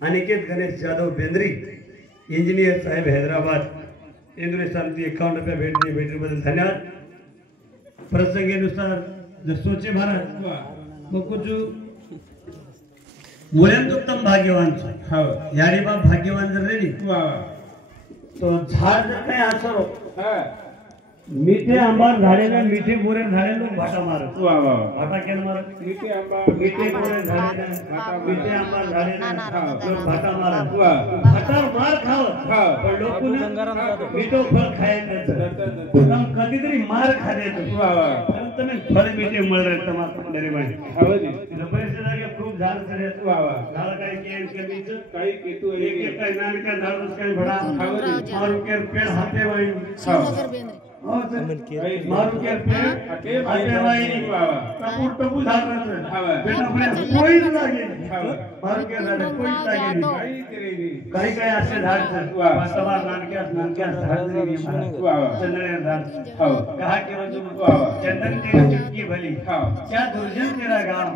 Aniket Ganesh Jadhav Bendri engineer साहेब हैदराबाद इंद्र शांती 51 रुपये भेटण्याबद्दल धन्यवाद। प्रसंगेनुसार जसोचे महाराज बकुजू मुळ्यांतोत्तम भाग्यवान याडी बाप भाग्यवान जर रेडी तो झाड जर काही असो मीठे आंबार झालेला मीठे बोरे झालेलो भाटा मारत भाटा केन मारत मीठे बोरे झालेला मीठे आंबार झालेला भाटा मारत भाटावर मार खाव पण लोकून मिठो फळ खायचं कधीतरी मार खायचं तुम्ही फळ मिठे मळ तमारे माहिती पैसे जागे खूप झाड सरे झाड काही केन कमीच काही केतू एक काही नानका झाड काही भडा मारू केर पेड़ हाते वाई मारू के पे आते वाई टपू झाड बेटा बरे कोई लागे मारू के झाड कोई लागे काही काही असे झाड वास्तवा नानक्या झाड तरी चंदन झाड कहा के चंदन तेरी चुटकी भली क्या दुर्जन तेरा गांव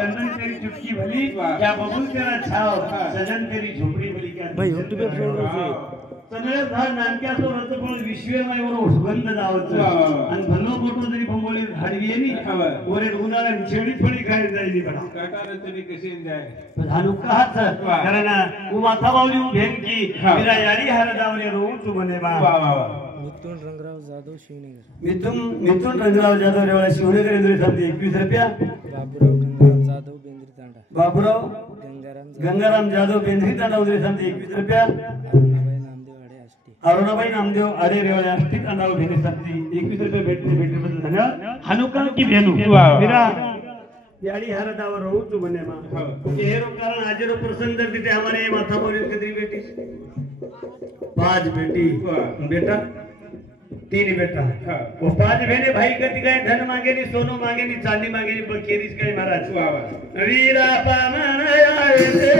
चंदन तेरी चुटकी भली क्या बबुल तेरा छाव सजन तेरी झोपड़ी भली क्या भाई यूट्यूब पे सगळे झाड नानक्या सोरत पण विश्वेमाईवर सुगंध जावत आणि भल्लो फोटो तरी भंगोळी झाडवी येनी ओरे उन्हाळा छेडी फळी खाय जायली बडा काटार तरी कशी जाय झालू काच कारण उ माथा बावली भेन की मेरा याडी हार दावले रोच बने बा मिथुन रंगराव जाधव शिवनेगर मिथुन रंगराव जाधव रेवाळा शिवनेगर इंद्र साहेब 21 रुपया बाबूराव गंगाराम जाधव बेंद्री तांडा इंद्र साहेब 21 रुपया अरुणाबाई नामदेव अरे रेवाळे अस्तिक अंडाव भेने साथी 21 रुपये भेटण्याबद्दल धन्यवाद। हनुकाल की भेनू मेरा याडी हार दावर रहू तू बने मा हेरो कारण आजरो प्रसंग जर तिथे हमारे माथा बोले कदरी बेटी 5 बेटी बेटा 3 बेटा वो 5 बहने भाई कति गए धन मांगे नी सोनो मांगे नी चांदी मांगे नी बकेरीस कहे महाराज वीरा पामन आए थे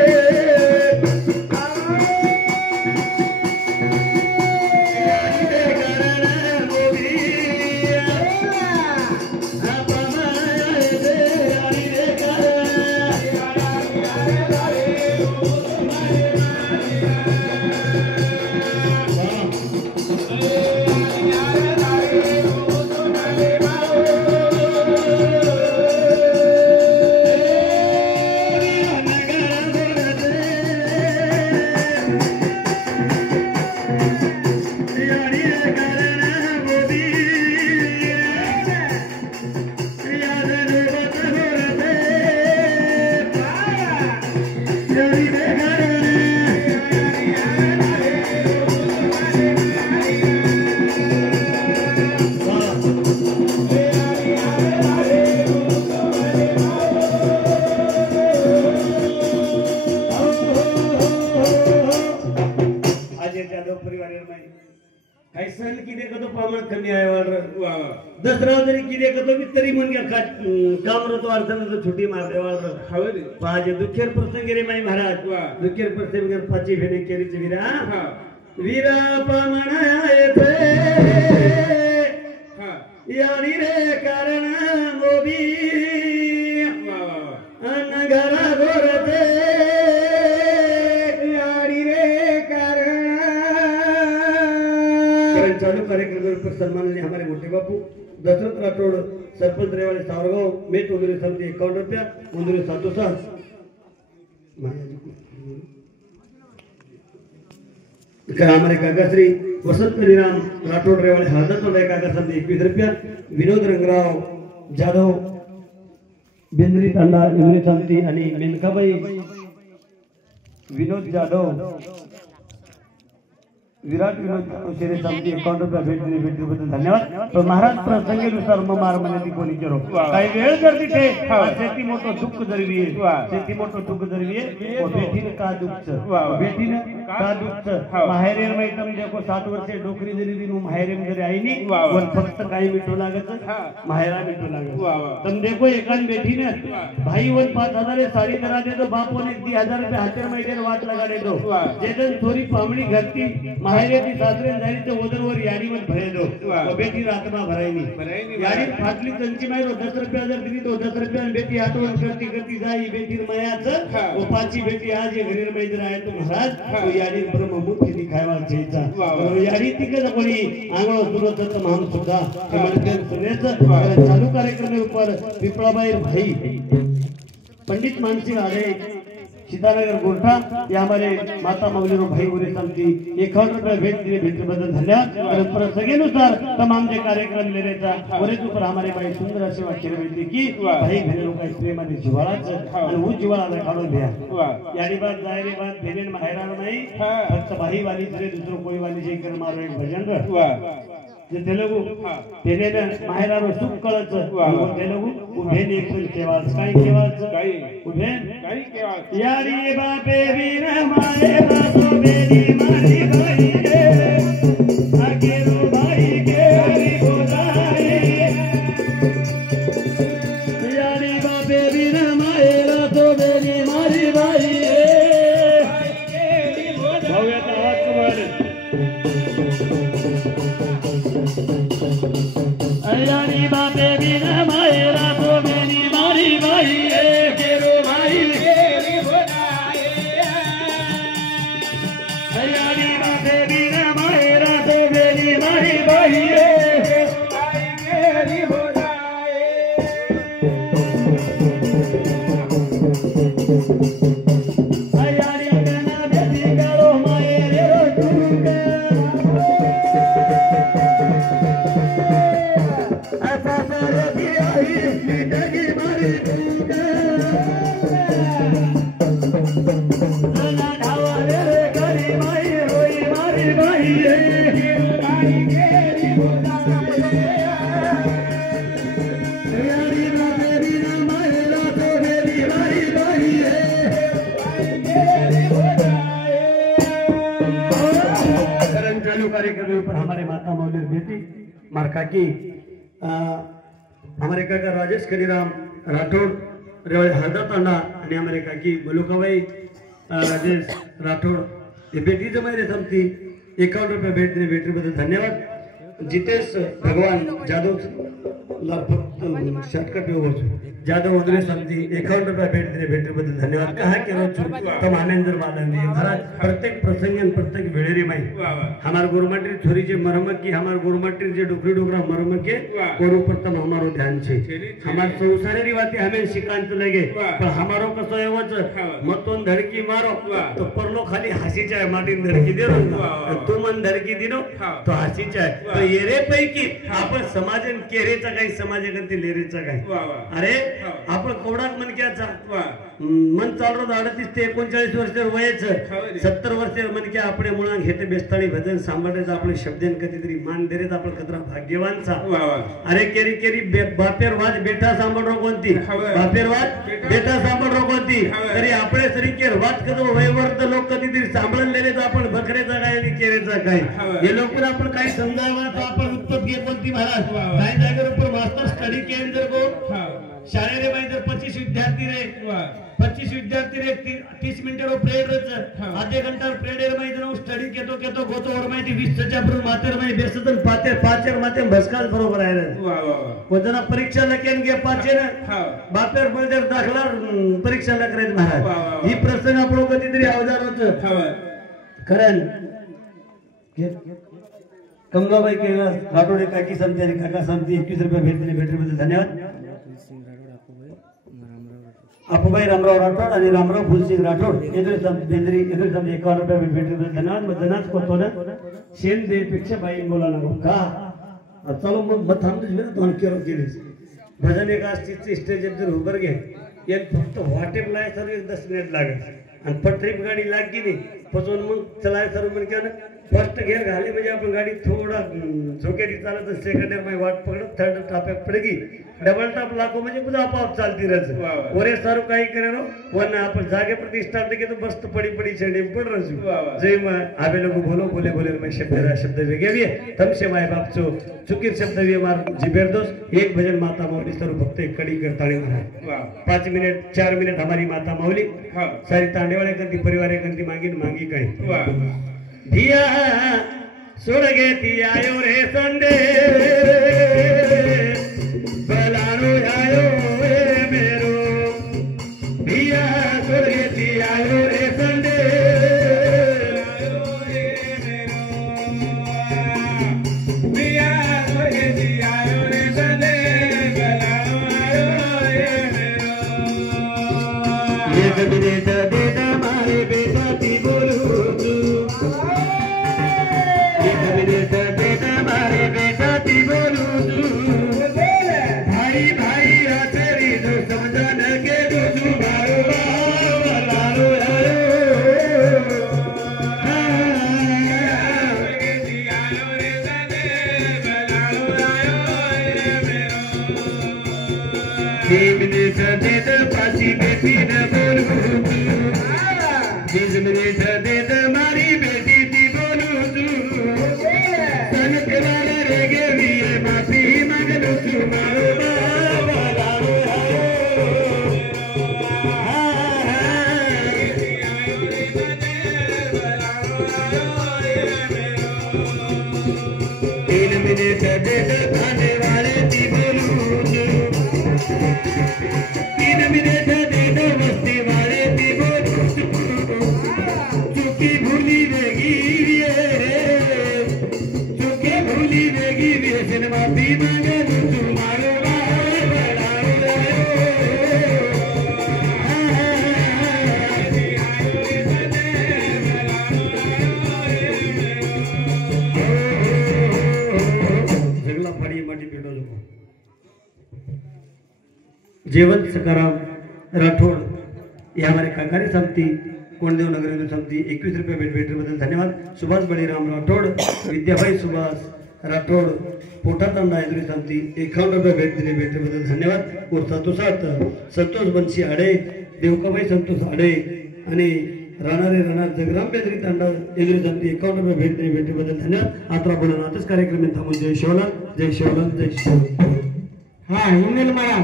दसरा तरी किदे कतो तरी मन गया काम रतो अर्थन तो छुट्टी मार देवाल हवे पाजे दुखेर प्रसंग रे माई महाराज दुखेर प्रसंग रे पाची भेने केरी च वीरा वीरा पामण आए थे यानी रे कारण मोबी अनगरा गोरते यानी रे कारण चालू कार्यक्रम पर सन्माननीय हमारे मोटे बापू दशरथ राठौड़ सरपंच रेवाड़ी सावरगांव में उंदरी समिति 51 रुपया उंदरी 707 हमारे काका श्री वसंत हरिराम राठौड़ रेवाड़ी हादत काका समिति 21 रुपया विनोद रंगराव जाधव बेंद्री तांडा इंद्री समिति आणि मेनकाबाई विनोद जाधव विराट विनोद शेरे समिति 51 रुपया भेटण्याबद्दल धन्यवाद। तो महाराज प्रसंगेनुसार मार मने कोणी करो काही वेळ जर तिथे शेती मोठो दुःख जरवी शेती मोठो दुःख जरवी बेटीने का दुःख माहेरे मैतम देखो 60 वर्षे डोकरी जरी दिनु माहेरे जरी आईनी वन फक्त काही मिठो लागत माहेरा मिठो लागत तम देखो एकान बेटीने भाई वन 5000 साडी करा दे तो बाप वन 1000 रुपये हाते मैदेर वाट लगा दे दो जेदन थोड़ी पामणी घरती माहेरे ती सासरे झाली तर ओदरवर याडीवर भरेलो बेटी आत्मा भरायनी याडी फाटली त्यांची माहेर 10 रुपया जर दिली तो 10 रुपया बेटी आठवण करती करती जाई बेटी मायाचं पाची बेटी आज घरी मैत्र आहे तो महाराज तो याडी ब्रह्ममुखी दिखावा चेचा याडी तिकडे कोणी आंगळ सुरत महान सुद्धा चालू कार्यक्रम ऊपर पिपळाबाई भाई पंडित मानसिंह आले सीतानगर गोरठा ये हमारे माता मौली भाई बोले समझी 51 रुपये भेट दिए भेट बदल धन्यवाद पर सगेनुसार तमाम जे कार्यक्रम ले रहे था और ऊपर हमारे भाई सुंदर असे वाक्य भेटले की भाई भेने लोक प्रेमाने जिवाळाच आणि वो जिवाळा काढून द्या यारी बात जायरी बात भेने माहेरार नाही फक्त भाई वाली दुसरे दुसरो कोई वाली जे कर मारो एक भजन र जे तेलगू तेने माहेरार सुख कळच तेलगू उभे ने पण केवाच काय केवाच काय उभे काय केवाच यारी बापे वीर माहेरा तो बेरी मारी भाई गे अकेरो भाई गेरी बोलाई यारी बापे वीर माहेरा तो बेरी मारी भाई भव्यता हात वर यारी बापे बिना मायरा तो मेरी मारी भाई केरो भाई केरी बनाए यारी बापे बिना मायरा तो मेरी मारी भाई केरी बनाए यारी गना बेटी करो मायरे तुके कार्यक्रम पर हमारे माता मौली बेटी मार काकी हमारे काका राजेश करीराम राठौड़ रेवळे हरदा तांडा आणि हमारे काकी मलुकाबाई राजेश राठौड़ ये बेटी जमाई समती 51 रुपये भेट दिले भेटी बदल धन्यवाद जितेश भगवान जादव शॉर्टकट जादव उदरे समती 51 रुपये भेट दिले भेटी बदल धन्यवाद कहा केरो तम आनंद मालंदी महाराज प्रत्येक प्रसंग प्रत्येक वेळेरी माई हमार गुरुमाटी छोरी जे मरमत की हमार गुरुमाटी जे डुकरी डुकरा मरमत के कोरु प्रथम हमारो ध्यान छे हमार संसारी वाती हमें शिकांत लगे पर हमारो कसो एवच मतोन धडकी मारो तो परलो खाली हसी चाय माटी धडकी दे तू मन धडकी दिनो तो हसी चाय तो येरे पैकी आपण समाजन केरेचा काही समाजगती लेरेचा काही अरे आपण कोडाक मनक्याचा मन चालरो 38 ते 39 वर्ष वयाचं 70 वर्ष मनक्या आपले मुळां घेते बेस्ताळी भजन सांभाळायचं आपले शब्देन कधीतरी मान देरेत आपण कदरा भाग्यवानचा अरे केरी केरी बापेर वाज बेटा सांभाळरो कोणती बापेर वाज बेटा सांभाळरो कोणती तरी आपले सरीकेर वाज कदो वयवर्ध लोक कधीतरी सांभाळलेले तर आपण बकरेचा काय आणि केरेचा काय हे लोक आपण काही समजावा तर आपण उत्तर घे कोणती महाराज काही जागेवर पर मास्टर स्टडी केंद्र को शाळेरे बाई जर 25 विद्यार्थी रे 25 विद्यार्थी रे 30 मिनिटरो प्रेड रच आधे घंटा प्रेड रे बाई जर स्टडी केतो केतो गोतो और माहिती 20 च्या पर मातर बाई बेसतन पाचर माते भस्काल बरोबर आहे रे वाह वाह कोणता परीक्षा लकेन गे पाचेर बापेर बळदेर दाखला परीक्षा लकरेत महाराज ही प्रसंग आपण कधीतरी अवजार होत खरं कमलाबाई केला राठोडे काकी समती आणि काका समती 21 रुपये भेटले धन्यवाद अपुबाई रामराव राठोड आणि रामराव फुलसिंग राठोड इधर सब बेंद्री इधर सब 51 रुपये भेटले धन्यवाद मदनाच कोतो ना शेन दे पेक्षा बाई बोला ना का चलो मग थांब तुझे दोन केरो केले भजन एक असतीचे स्टेज जर उभर घे एक फक्त वाटेप लाय सर 10 मिनिट लागत आणि पट्रीप गाडी लागी नाही पचून मग चलाय सर म्हण क्या फर्स्ट गियर घाली म्हणजे आपण गाडी थोडा झोकेरी चालत सेकंड गियर मध्ये वाट पकडत थर्ड टाप्यात पडगी डबल टाप लागो म्हणजे पुन्हा आपोआप चालती रच ओरे सारू काही करे रो वन आपण जागे प्रति स्टार्ट के तो बस्त पडी पडी चढे पड रजू जय मा आबे लोग बोलो बोले बोले मैं शब्द वेगेवी तमसे माय बापचो चुकीर शब्द वे मार जिबेरदोस एक भजन माता मौली सर फक्त एक कडी करताळी म्हणा 5 मिनिट 4 मिनिट हमारी माता मौली सारी तांडेवाळे करती परिवारे करती मांगी काही धिया सुरगे आयो रे संडे बलानो आयो रे मेरो धिया सुरगे आयो रे संडे आयो रे मेरो धिया सुरगे आयो रे संडे बलानो आयो रे मेरो ये कबीरे बेटा मारे बेटा ती बोलू बेटा मारे बेटा ती बोलू भाई भाई तेरी जो समझन के तू मारो लालो मिनट दे दे पासी बेटी न बोलू 20 मिनट दे दे मारी बेटी ती बोलू माफी मांगलू तू मारो तीन मिनट दे खाने वाले ती बोलू 3 मिनट दे मस्ती वाले ती बोलू चुकी भूली देगी भूली देगी सिनेमा भी मांगे तुम्हारे जगला फाड़ी माटी पेटो जेवण सकाराम राठोड या हमारे काकारी समिति कोंडदेव नगर समिति 21 रुपये भेट बदल धन्यवाद सुभाष बळीराम राठोड विद्याभाई सुभाष राठोड पोटा तांडा एजुरी समिति 51 रुपये भेट दिले भेट बदल धन्यवाद और सातोसात संतोष बंशी आडे देवकाबाई संतोष आडे आणि राणारे राणा जगराम बेदरी तांडा एजुरी समिति 51 रुपये भेट दिले भेट बदल धन्यवाद आता आपण आताच कार्यक्रम थांबून जय शिवलाल जय शिवलाल जय शिवलाल हा हिंगल मारा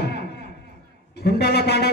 हुंडाला तांडा